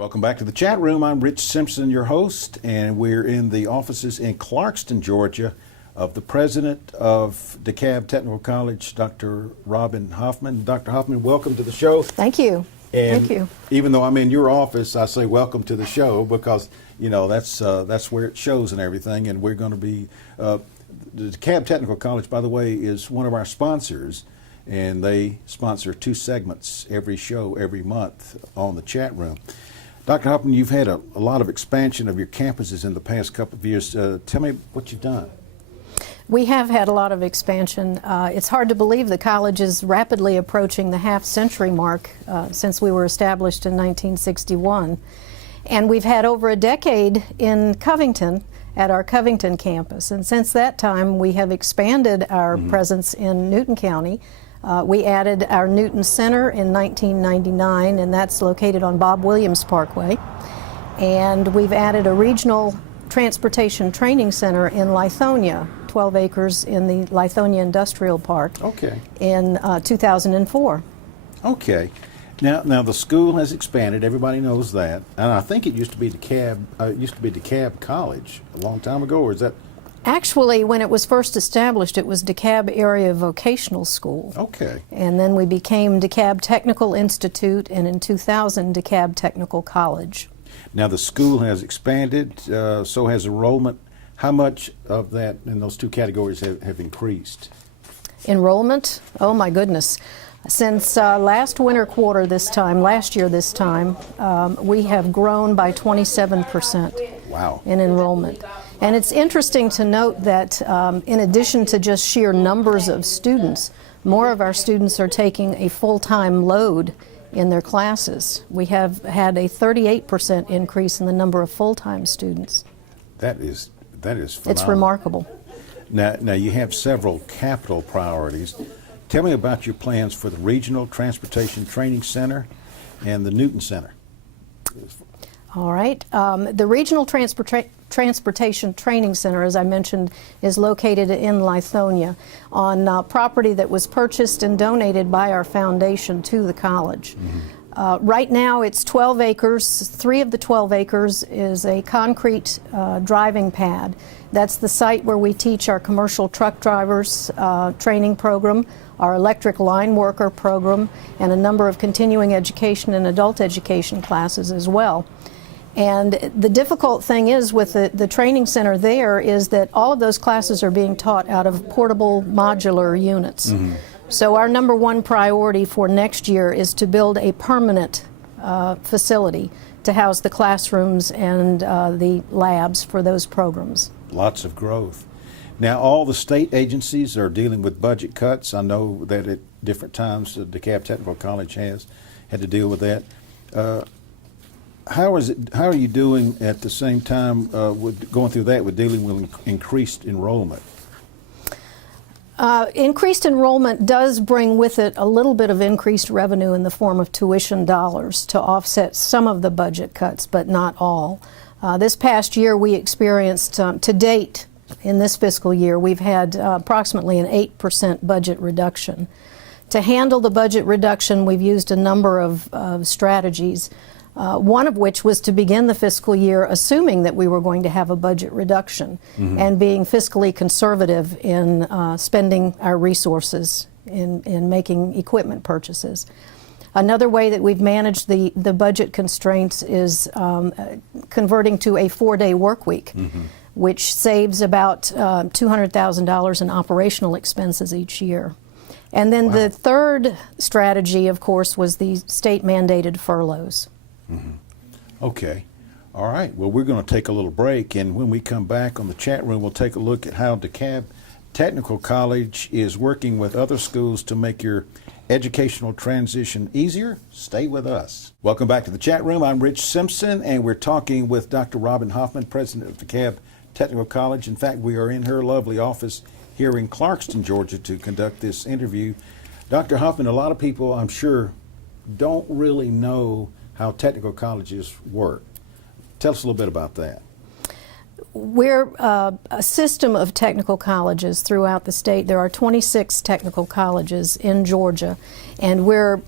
Welcome back to the chat room. I'm Rich Simpson, your host, and we're in the offices in Clarkston, Georgia, of the president of DeKalb Technical College, Dr. Robin Hoffman. Dr. Hoffman, welcome to the show. Thank you. And Thank you. even though I'm in your office, I say welcome to the show because, you know, that's where it shows and everything. And we're going to be, the DeKalb Technical College, by the way, is one of our sponsors. And they sponsor 2 segments every show, every month on the chat room. Dr. Hoffman, you've had a lot of expansion of your campuses in the past couple of years. Tell me what you've done. We have had a lot of expansion. It's hard to believe the college is rapidly approaching the half-century mark since we were established in 1961. And we've had over a decade in Covington, at our Covington campus. And since that time, we have expanded our presence in Newton County. We added our Newton Center in 1999, and that's located on Bob Williams Parkway. And we've added a regional transportation training center in Lithonia, 12 acres in the Lithonia Industrial Park, in 2004. Okay. Now the school has expanded. Everybody knows that, and I think it used to be DeKalb College a long time ago, or is that? Actually, when it was first established, it was DeKalb Area Vocational School. Okay. And then we became DeKalb Technical Institute, and in 2000, DeKalb Technical College. Now the school has expanded, so has enrollment. How much of that in those 2 categories have increased? Enrollment? Oh my goodness. Since last winter quarter last year this time, we have grown by 27%. Wow. In enrollment. And it's interesting to note that in addition to just sheer numbers of students, more of our students are taking a full-time load in their classes. We have had a 38% increase in the number of full-time students. That is phenomenal. It's remarkable. Now you have several capital priorities. Tell me about your plans for the Regional Transportation Training Center and the Newton Center. All right. The Regional Transportation Training Center, as I mentioned, is located in Lithonia on property that was purchased and donated by our foundation to the college. Right now it's 12 acres. 3 of the 12 acres is a concrete driving pad. That's the site where we teach our commercial truck drivers training program, our electric line worker program, and a number of continuing education and adult education classes as well. And the difficult thing is with the training center there is that all of those classes are being taught out of portable modular units. So our number 1 priority for next year is to build a permanent facility to house the classrooms and the labs for those programs. Lots of growth. Now all the state agencies are dealing with budget cuts. I know that at different times the DeKalb Technical College has had to deal with that. How are you doing at the same time with going through that with dealing with increased enrollment? Increased enrollment does bring with it a little bit of increased revenue in the form of tuition dollars to offset some of the budget cuts, but not all. This past year we experienced, to date in this fiscal year, we've had approximately an 8% budget reduction. To handle the budget reduction, we've used a number of strategies. One of which was to begin the fiscal year assuming that we were going to have a budget reduction and being fiscally conservative in spending our resources in making equipment purchases. Another way that we've managed the budget constraints is converting to a 4-day work week, which saves about $200,000 in operational expenses each year. And then the third strategy, of course, was the state-mandated furloughs. Okay. All right. Well, we're going to take a little break, and when we come back on the chat room, we'll take a look at how DeKalb Technical College is working with other schools to make your educational transition easier. Stay with us. Welcome back to the chat room. I'm Rich Simpson, and we're talking with Dr. Robin Hoffman, president of DeKalb Technical College. In fact, we are in her lovely office here in Clarkston, Georgia, to conduct this interview. Dr. Hoffman, a lot of people, I'm sure, don't really know how technical colleges work. Tell us a little bit about that. We're a system of technical colleges throughout the state. There are 26 technical colleges in Georgia, and we're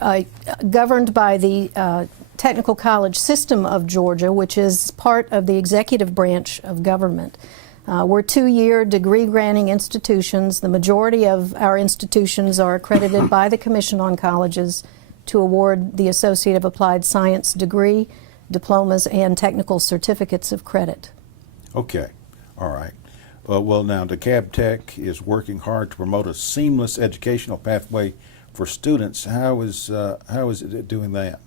governed by the Technical College System of Georgia, which is part of the executive branch of government. We're 2-year degree-granting institutions. The majority of our institutions are accredited by the Commission on Colleges to award the Associate of Applied Science degree, diplomas, and technical certificates of credit. Okay, all right. Well, now DeKalb Tech is working hard to promote a seamless educational pathway for students. How is it doing that?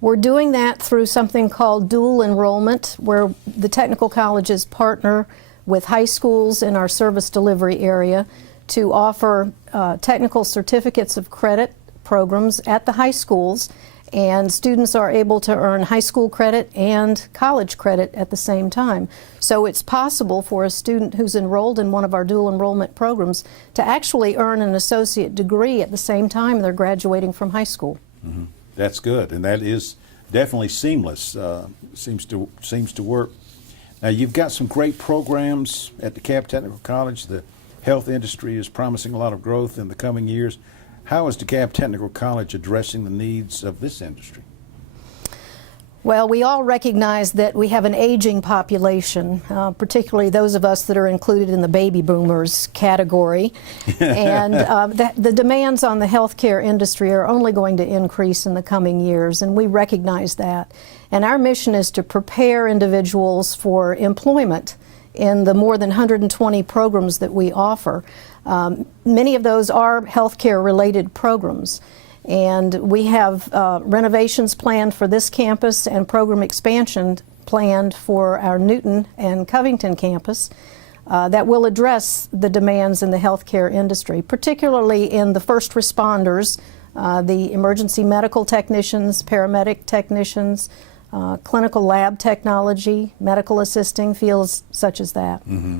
We're doing that through something called dual enrollment, where the technical colleges partner with high schools in our service delivery area to offer technical certificates of credit programs at the high schools, and students are able to earn high school credit and college credit at the same time. So it's possible for a student who's enrolled in one of our dual enrollment programs to actually earn an associate degree at the same time they're graduating from high school. Mm-hmm. That's good, and that is definitely seamless. Seems to work. Now, you've got some great programs at DeKalb Technical College. The health industry is promising a lot of growth in the coming years. How is DeKalb Technical College addressing the needs of this industry? Well, we all recognize that we have an aging population, particularly those of us that are included in the baby boomers category. And the demands on the healthcare industry are only going to increase in the coming years, and we recognize that. And our mission is to prepare individuals for employment in the more than 120 programs that we offer. Many of those are healthcare related programs. And we have renovations planned for this campus and program expansion planned for our Newton and Covington campus that will address the demands in the healthcare industry, particularly in the first responders, the emergency medical technicians, paramedic technicians, clinical lab technology, medical assisting, fields such as that. Mm-hmm.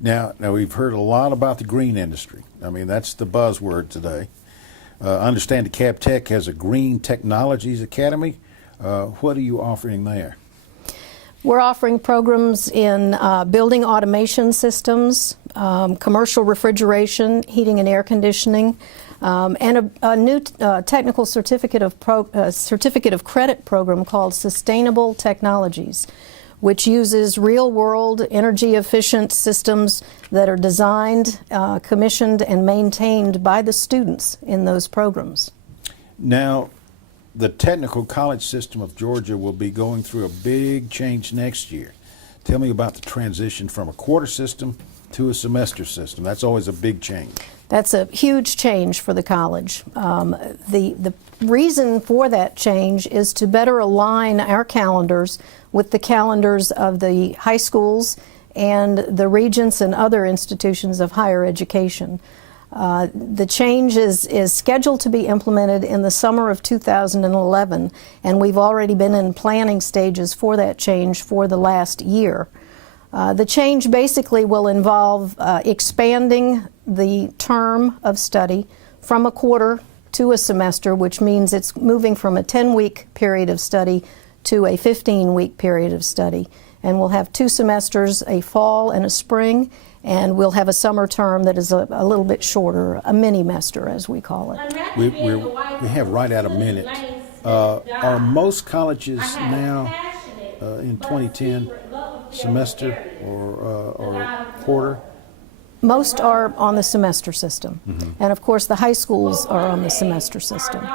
Now we've heard a lot about the green industry. I mean, that's the buzzword today. I understand DeKalb Tech has a Green Technologies Academy. What are you offering there? We're offering programs in building automation systems, commercial refrigeration, heating and air conditioning, and a new technical certificate of credit program called Sustainable Technologies, which uses real-world, energy-efficient systems that are designed, commissioned, and maintained by the students in those programs. Now, the Technical College System of Georgia will be going through a big change next year. Tell me about the transition from a quarter system to a semester system. That's always a big change. That's a huge change for the college. The reason for that change is to better align our calendars with the calendars of the high schools and the regents and other institutions of higher education. The change is scheduled to be implemented in the summer of 2011, and we've already been in planning stages for that change for the last year. The change basically will involve expanding the term of study from a quarter to a semester, which means it's moving from a 10-week period of study to a 15-week period of study. And we'll have 2 semesters, a fall and a spring, and we'll have a summer term that is a little bit shorter, a mini-mester as we call it. We have right at a minute. Are most colleges now in 2010 semester or quarter? Most are on the semester system. Mm-hmm. And of course the high schools are on the semester system.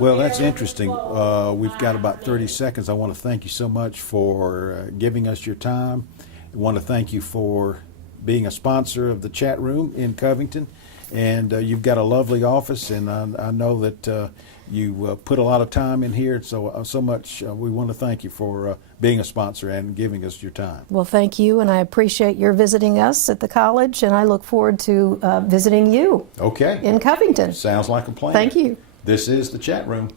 Well, that's interesting. We've got about 30 seconds. I want to thank you so much for giving us your time. I want to thank you for being a sponsor of the chat room in Covington. And you've got a lovely office, and I know that you put a lot of time in here. So much we want to thank you for being a sponsor and giving us your time. Well, thank you, and I appreciate your visiting us at the college, and I look forward to visiting you in Covington. Sounds like a plan. Thank you. This is the chat room.